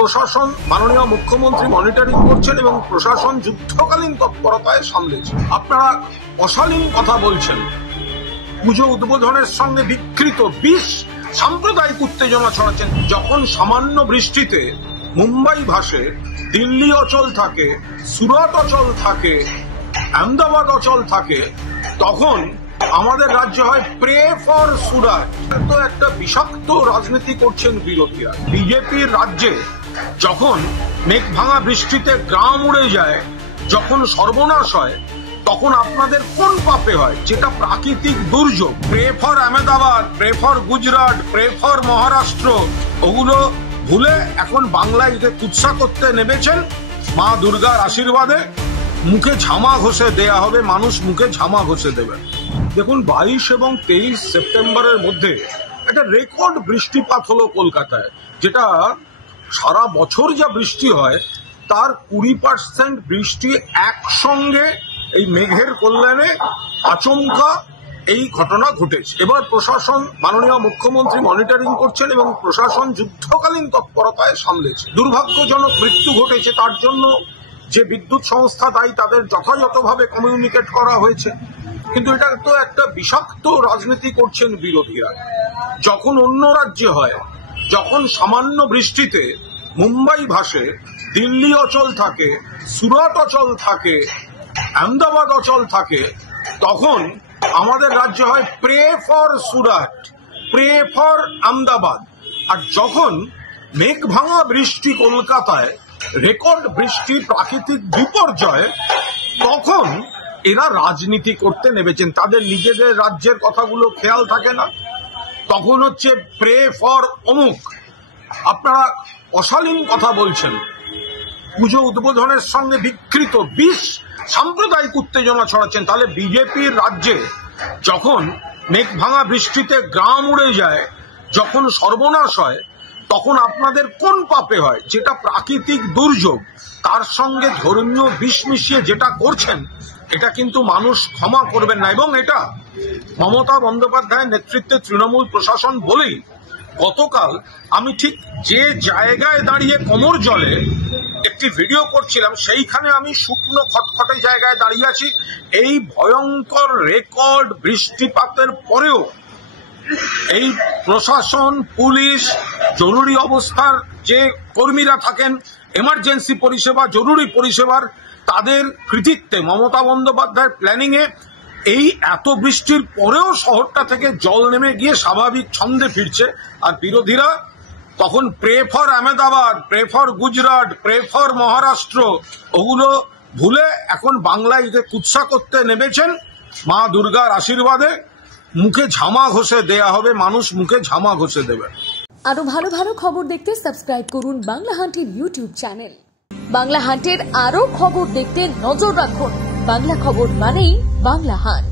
প্রশাসন মাননীয় মুখ্যমন্ত্রী মনিটরিং করছেন এবং প্রশাসন যুদ্ধকালীন তৎপরতায় সামলেছে। আপনারা অশালীন কথা বলছেন, পুজো উদ্বোধনের সঙ্গে বিকৃত বিষ সাম্প্রদায়িক উত্তেজনা ছড়াচ্ছেন। যখন সামান্য বৃষ্টিতে মুম্বাই ভাসে, দিল্লি অচল থাকে, সুরাট অচল থাকে, আহমেদাবাদ অচল থাকে, তখন আমাদের রাজ্য হয় প্রে ফর সুরাট। তো একটা বিষাক্ত রাজনীতি করছেন বিরোধীরা। বিজেপির রাজ্যে যখন মেঘ ভাঙা বৃষ্টিতে গ্রাম উড়ে যায়, যখন সর্বনাশ হয়, তখন আপনাদের কোন পাপে হয়? যেটা প্রাকৃতিক দুর্যোগ। Pray for Ahmedabad, pray for Gujarat, pray for Maharashtra, ওগুলো ভুলে এখন বাংলায় কুৎসা করতে নেমেছেন। মা দুর্গার আশীর্বাদে মুখে ঝামা ঘষে দেয়া হবে, মানুষ মুখে ঝামা ঘষে দেবে। দেখুন, 22 এবং 23 সেপ্টেম্বরের মধ্যে একটা রেকর্ড বৃষ্টিপাত হলো কলকাতায়, যেটা সারা বছর যা বৃষ্টি হয় তার 20% বৃষ্টি একসঙ্গে এই মেঘের কল্যাণে আচমকা এই ঘটনা ঘটেছে। এবার প্রশাসন মাননীয় মুখ্যমন্ত্রী মনিটরিং করছেন এবং প্রশাসন যুদ্ধকালীন তৎপরতায় সামলেছে। দুর্ভাগ্যজনক মৃত্যু ঘটেছে, তার জন্য যে বিদ্যুৎ সংস্থা দায়ী তাদের যথাযথভাবে কমিউনিকেট করা হয়েছে। কিন্তু এটা তো একটা বিষাক্ত রাজনীতি করছেন বিরোধীরা। যখন অন্য রাজ্যে হয়, যখন সামান্য বৃষ্টিতে মুম্বাই ভাসে, দিল্লি অচল থাকে, সুরাট অচল থাকে, আহমেদাবাদ অচল থাকে, তখন আমাদের রাজ্য হয় pray for Surat, pray for Ahmedabad. আর যখন মেঘ ভাঙা বৃষ্টি কলকাতায়, রেকর্ড বৃষ্টি, প্রাকৃতিক বিপর্যয়, তখন এরা রাজনীতি করতে নেমেছেন। তাদের নিজেদের রাজ্যের কথাগুলো খেয়াল থাকে না, তখন হচ্ছে প্রে ফর অমুক। আপনারা অশালীন কথা বলছেন, পুজো উদ্বোধনের সঙ্গে বিকৃত বিষ সাম্প্রদায়িক উত্তেজনা ছড়াচ্ছেন। তাহলে বিজেপির রাজ্যে যখন মেঘ ভাঙা বৃষ্টিতে গ্রাম উড়ে যায়, যখন সর্বনাশ হয়, তখন আপনাদের কোন পাপে হয়? যেটা প্রাকৃতিক দুর্যোগ, তার সঙ্গে ধর্মীয় বিষ মিশিয়ে যেটা করছেন, এটা কিন্তু মানুষ ক্ষমা করবেন না। এবং এটা মমতা বন্দ্যোপাধ্যায়ের নেতৃত্বে তৃণমূল প্রশাসন বলেই গতকাল আমি ঠিক যে জায়গায় দাঁড়িয়ে কোমর জলে একটি ভিডিও করছিলাম, সেইখানে আমি শুকনো খটখটে জায়গায় দাঁড়িয়ে আছি। এই ভয়ঙ্কর রেকর্ড বৃষ্টিপাতের পরেও এই প্রশাসন, পুলিশ, জরুরি অবস্থার যে কর্মীরা থাকেন, এমার্জেন্সি পরিষেবা, জরুরি পরিষেবার, তাদের কৃতিত্বে, মমতা বন্দ্যোপাধ্যায়ের প্ল্যানিংয়ে এই এত বৃষ্টির পরেও শহরটা থেকে জল নেমে গিয়ে স্বাভাবিক ছন্দে ফিরছে। আর বিরোধীরা তখন pray for Ahmedabad, pray for Gujarat, pray for Maharashtra, ওগুলো ভুলে এখন বাংলায় কুৎসা করতে নেমেছেন। মা দুর্গার আশীর্বাদে মুখে ঝামা ঘষে দেয়া হবে, মানুষ মুখে ঝামা ঘষে দেবে। আরো ভালো ভালো খবর দেখতে সাবস্ক্রাইব করুন বাংলা হান্টের ইউটিউব চ্যানেল। বাংলা হান্টের আরো খবর দেখতে নজর রাখুন। বাংলা খবর মানেই বাংলা হান্ট।